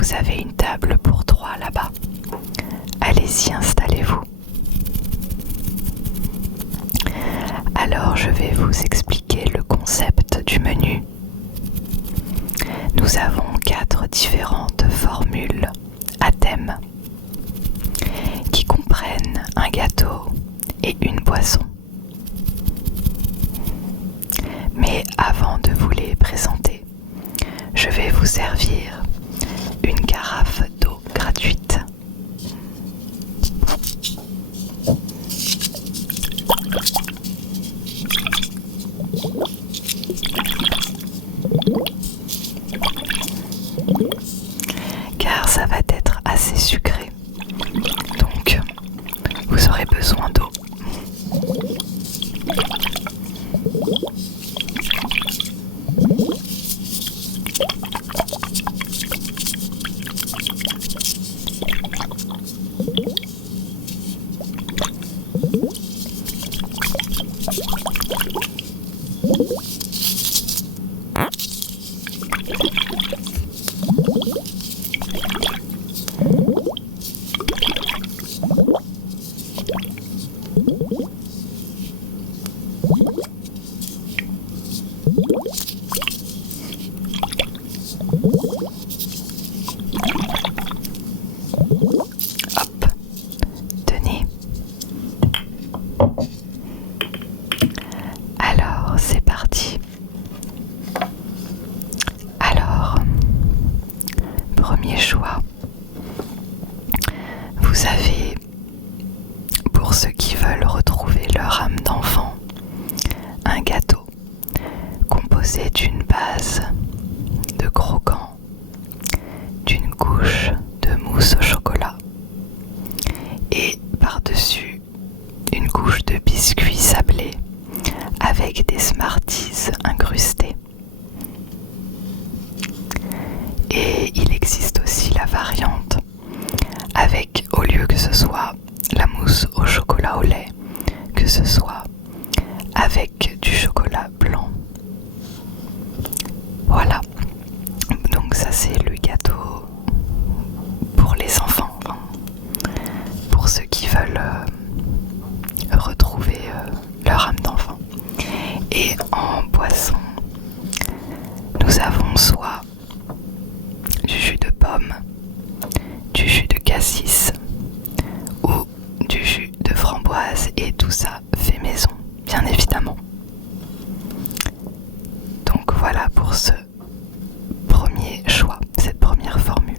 vous avez une table pour 3 là-bas. Allez-y, installez-vous. Alors, je vais vous expliquer le concept du menu. Nous avons 4 différentes formules à thème qui comprennent un gâteau et une boisson. Mais avant de vous les présenter, je vais vous servir une carafe d'eau gratuite. Car ça va être assez sucré, donc vous aurez besoin d'eau. Hop, tenez. Alors, c'est parti. Alors, premier choix. Vous avez, pour ceux qui veulent retrouver leur âme d'enfant, un gâteau composé d'une base de croquant, d'une couche de mousse au chocolat et par-dessus une couche de biscuits sablés avec des Smarties incrustés. Et il existe aussi la variante avec, au lieu que ce soit la mousse au chocolat au lait, que ce soit avec du chocolat blanc. Voilà, donc ça c'est le gâteau pour les enfants, pour ceux qui veulent retrouver leur âme d'enfant. Et en boisson, nous avons soit du jus de pomme, du jus de cassis ou du jus de framboise, et tout ça fait maison, bien évidemment. Donc voilà pour ce premier choix, cette première formule.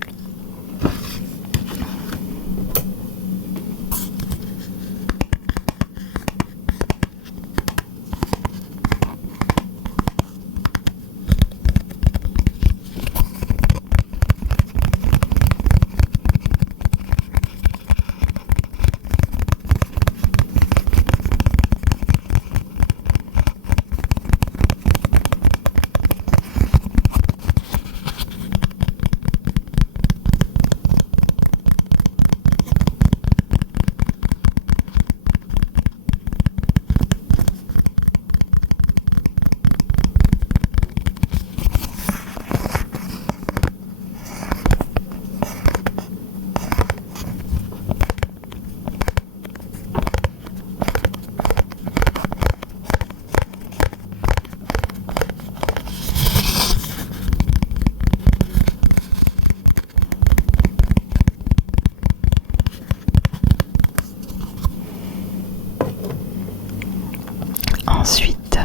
Ensuite,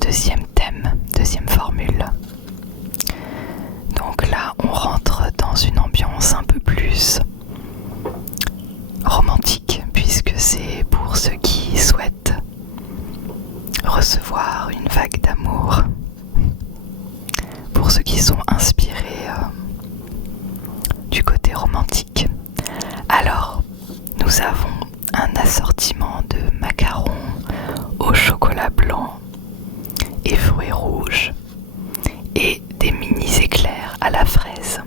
deuxième thème, deuxième formule. Donc là, on rentre dans une ambiance un peu plus romantique, puisque c'est pour ceux qui souhaitent recevoir une vague d'amour, pour ceux qui sont inspirés du côté romantique. Alors, nous avons un assortiment de macarons au chocolat blanc et fruits rouges et des mini éclairs à la fraise.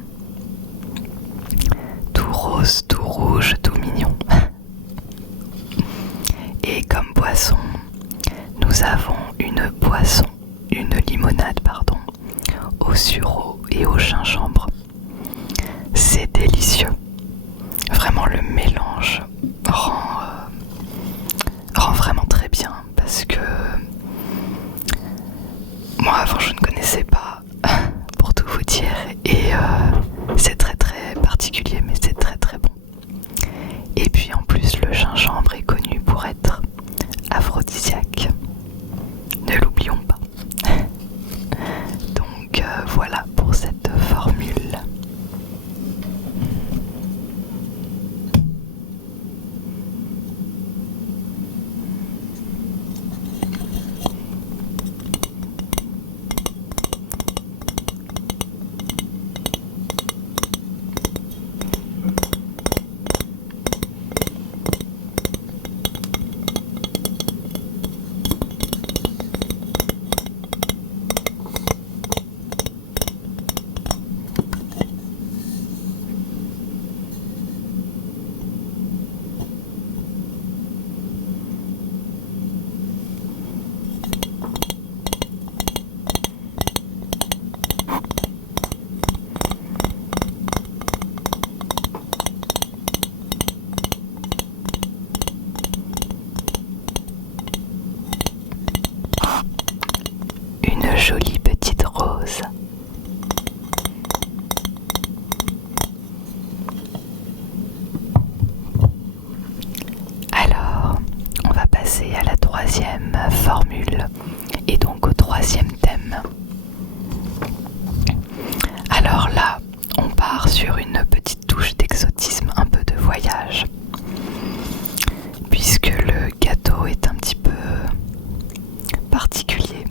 Tout rose, tout rouge, tout mignon. Et comme boisson, nous avons une limonade au sureau et au gingembre. c'est délicieux. Vraiment le mélange rend vraiment très bien parce que moi avant je ne connaissais pas pour tout vous dire et c'est très très particulier mais c'est très très bon. Et puis en plus le gingembre est connu pour être aphrodisiaque. Ne l'oublions pas. Donc voilà pour cette formule. Une jolie petite rose. Alors, on va passer à la troisième formule et donc au troisième thème. Alors là, on part sur une petite touche d'exotisme, un peu de voyage, puisque le gâteau est un petit peu particulier.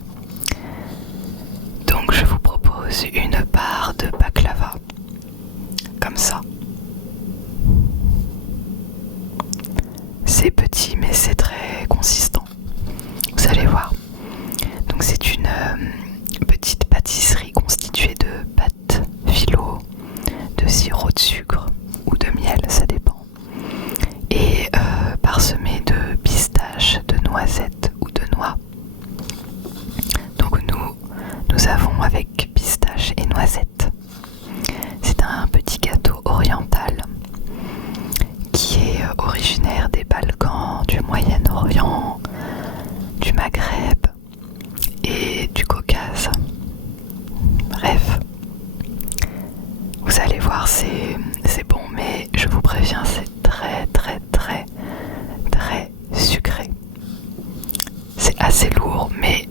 Donc je vous propose une part de baklava, comme ça. C'est petit mais c'est très consistant, vous allez voir. Donc c'est une petite pâtisserie constituée de pâte phyllo, de sirop de sucre ou de miel, ça dépend, et parsemée de pistaches, de noisettes ou de noix. Donc nous avons avec pistache et noisettes. C'est un petit gâteau oriental qui est originaire des Balkans, du Moyen-Orient, du Maghreb et du Caucase. Bref, vous allez voir, c'est bon, mais je vous préviens, c'est très très très très sucré. C'est assez lourd, mais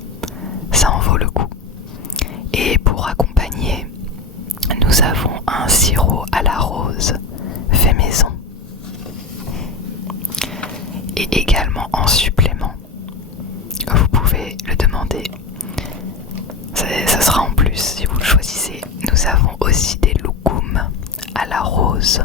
ça en vaut le coup. Et pour accompagner, nous avons un sirop à la rose fait maison. Et également en supplément, vous pouvez le demander. Ça sera en plus si vous le choisissez. Nous avons aussi des loukoums à la rose.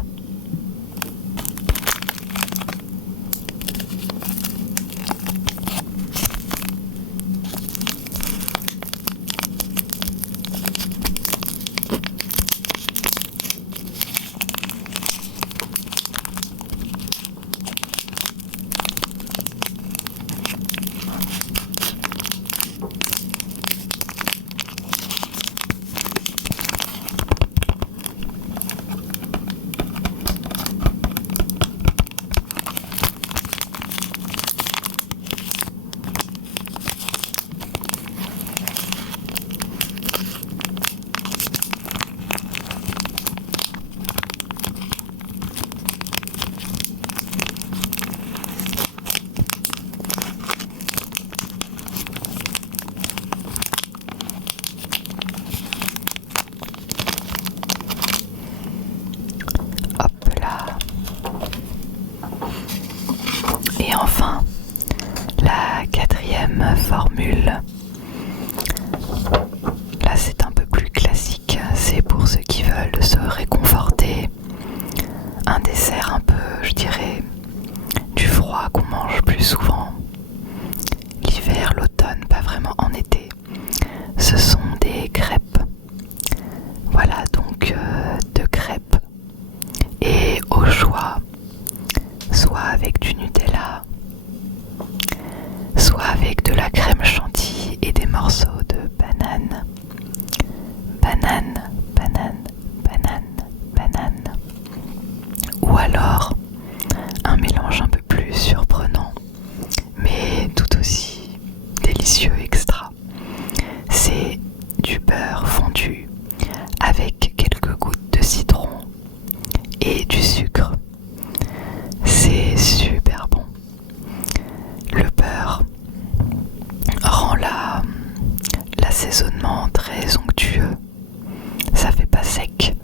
pas sec.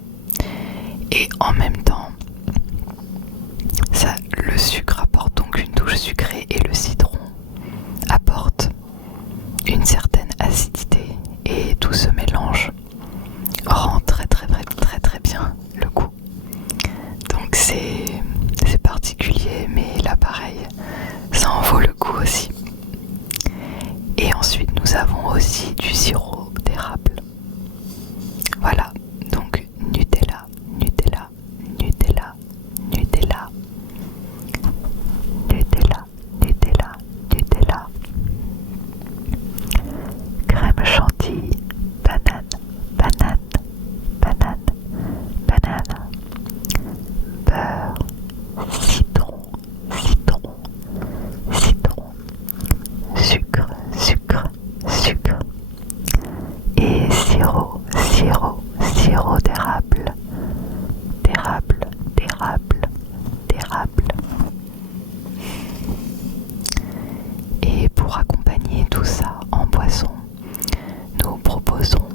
Et en même temps, le sucre apporte donc une touche sucrée et le citron apporte une certaine acidité. Et tout ce mélange rend très bien le goût. Donc c'est particulier, mais là pareil, ça en vaut le coup aussi. Et ensuite nous avons aussi du sirop d'érable. Voilà, donc Nutella, Nutella, Nutella, Nutella, Nutella, Nutella, Nutella, crème chantilly, banane, banane, banane, banane, beurre, citron, citron, citron, sucre, sucre, sucre et sirop, sirop, sirop d'érable, d'érable, d'érable, d'érable. Et pour accompagner tout ça en boisson, nous proposons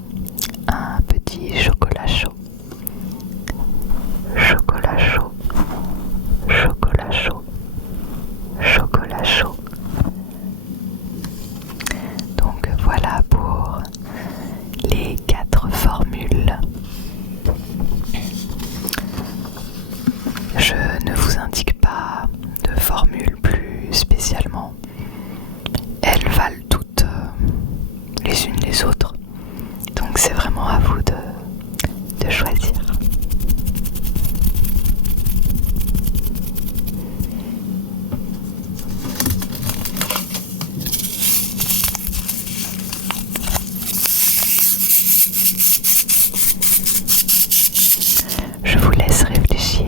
un petit chocolat chaud. Chocolat chaud, chocolat chaud, chocolat chaud. Donc voilà pour les 4 formules. Je ne vous indique pas de formule plus spécialement. Elles valent toutes les unes les autres. Donc c'est vraiment à vous de choisir. Je vous laisse réfléchir.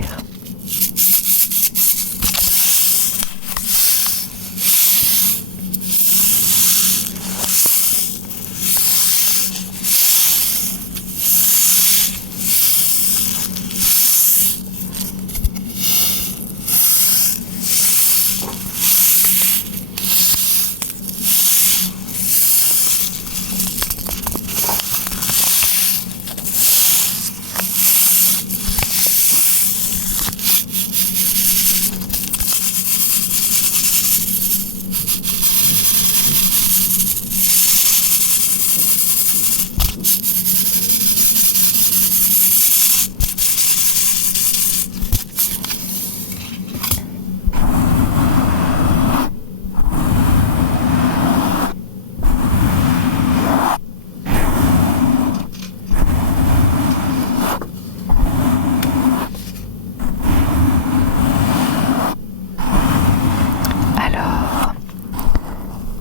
Alors,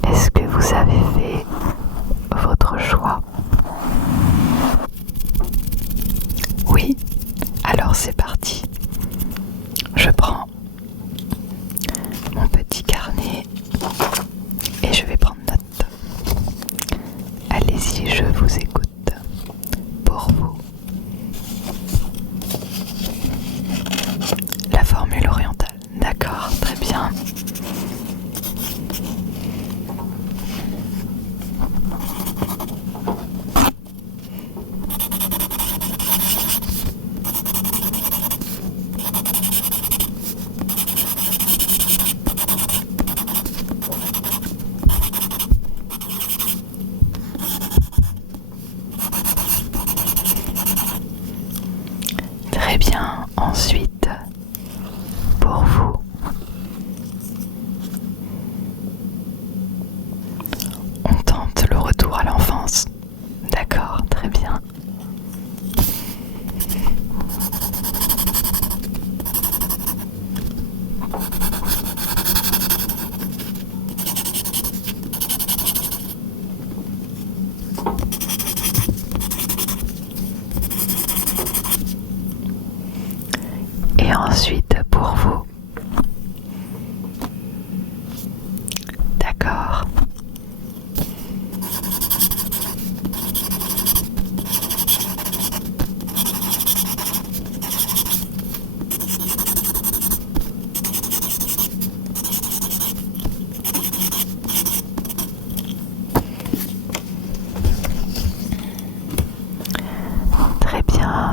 est-ce que vous avez fait votre choix? Oui? Alors c'est parti. Je prends mon petit carnet et je vais prendre note. Allez-y, je vous écoute. Pour vous, la formule orientale. D'accord, très bien. Très bien. Ensuite, pour vous, on tente le retour à l'enfance. D'accord, très bien. Et ensuite, pour vous. D'accord. Très bien.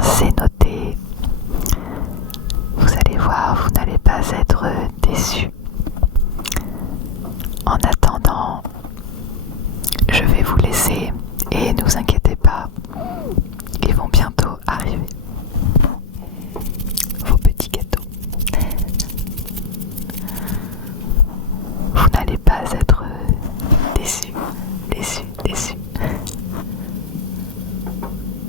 bientôt arriver. Vos petits gâteaux. Vous n'allez pas être déçus, déçus.